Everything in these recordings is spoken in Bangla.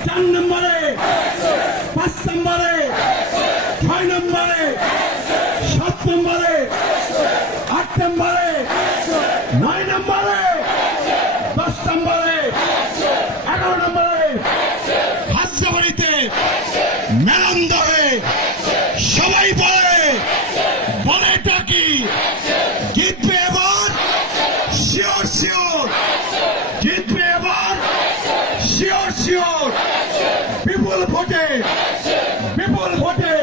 4 নম্বরে 5 নম্বরে 6 নম্বরে 7 নম্বরে 8 নম্বরে 9 নম্বরে 10 নম্বরে 11 নম্বরে হাজারিতে মেলন্দ হয়ে সবাই বলেটা কি জিতবে এবার শিওর শিওর জিতবে এবার শিওর শিওর বিপুল ভোটে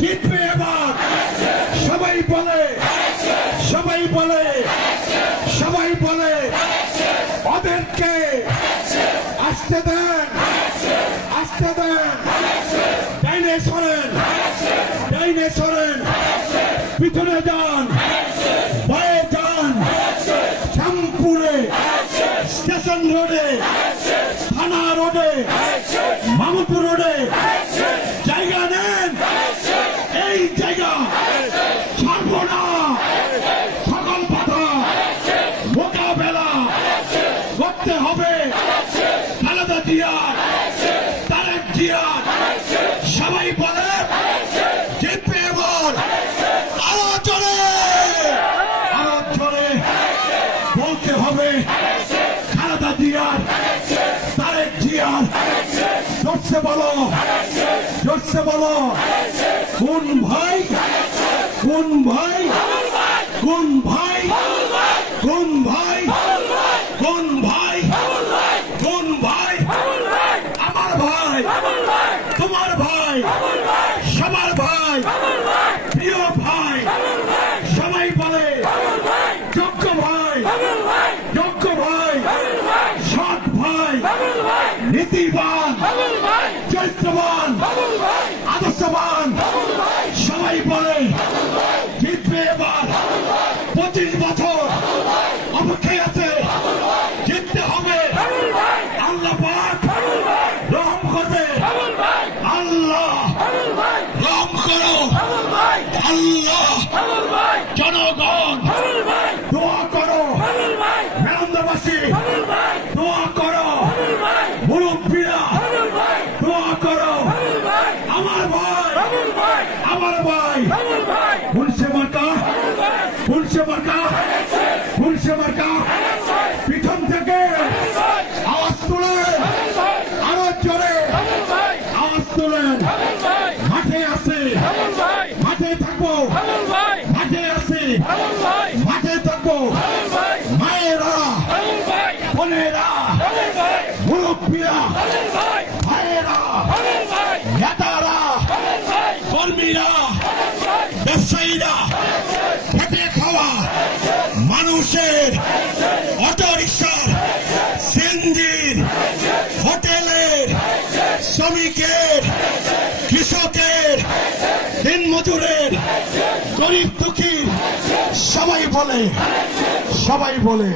জিতবে এবার সবাই বলে ওদেরকে আসতে দেন ডাইনে সরেন পিছনে যান ভয়ে যান শ্যামপুরে স্টেশন রোডে থানা রোডে মামুদপুর রোডে জায়গা নেন এই জায়গা ছাড়ব না সকল বাধা মোকাবেলা করতে হবে খালেদা জিয়ার তারেক জিয়ার সবাই বলে জিতবে এবার আরো জোরে বলতে হবে খালেদা জিয়ার তারেক জিয়ার জোরসে বলো কোন ভাই আমার ভাই তোমার ভাই সবার ভাই প্রিয় ভাই সবাই বলে যোগ্য ভাই সৎ ভাই নীতিবান চরিত্রবান আদর্শবান সবাই বলে জিতবে এবার 25 বছর অপেক্ষায় আছে জিততে হবে আল্লাহ পাক রহম করবে আল্লাহ রহম করো আল্লাহ জনগণ দোয়া করো মেলন্দবাসী দোয়া করো মুরব্বীরা দোয়া করো আমার ভাই পুলিশে মার্কা পিছন থেকে আওয়াজ তুলেন আরো জোরে আওয়াজ তুলেন মাঠে থাকবো মায়েরা বোনেরা মুরব্বীরা ভাইয়েরা নেতারা কর্মীরা ব্যবসায়ীরা খেটে খাওয়া মানুষের অটো রিক্সার সিএনজির হোটেলের শ্রমিকের কৃষকের দিনমজুরের গরিব দুঃখী সবাই বলে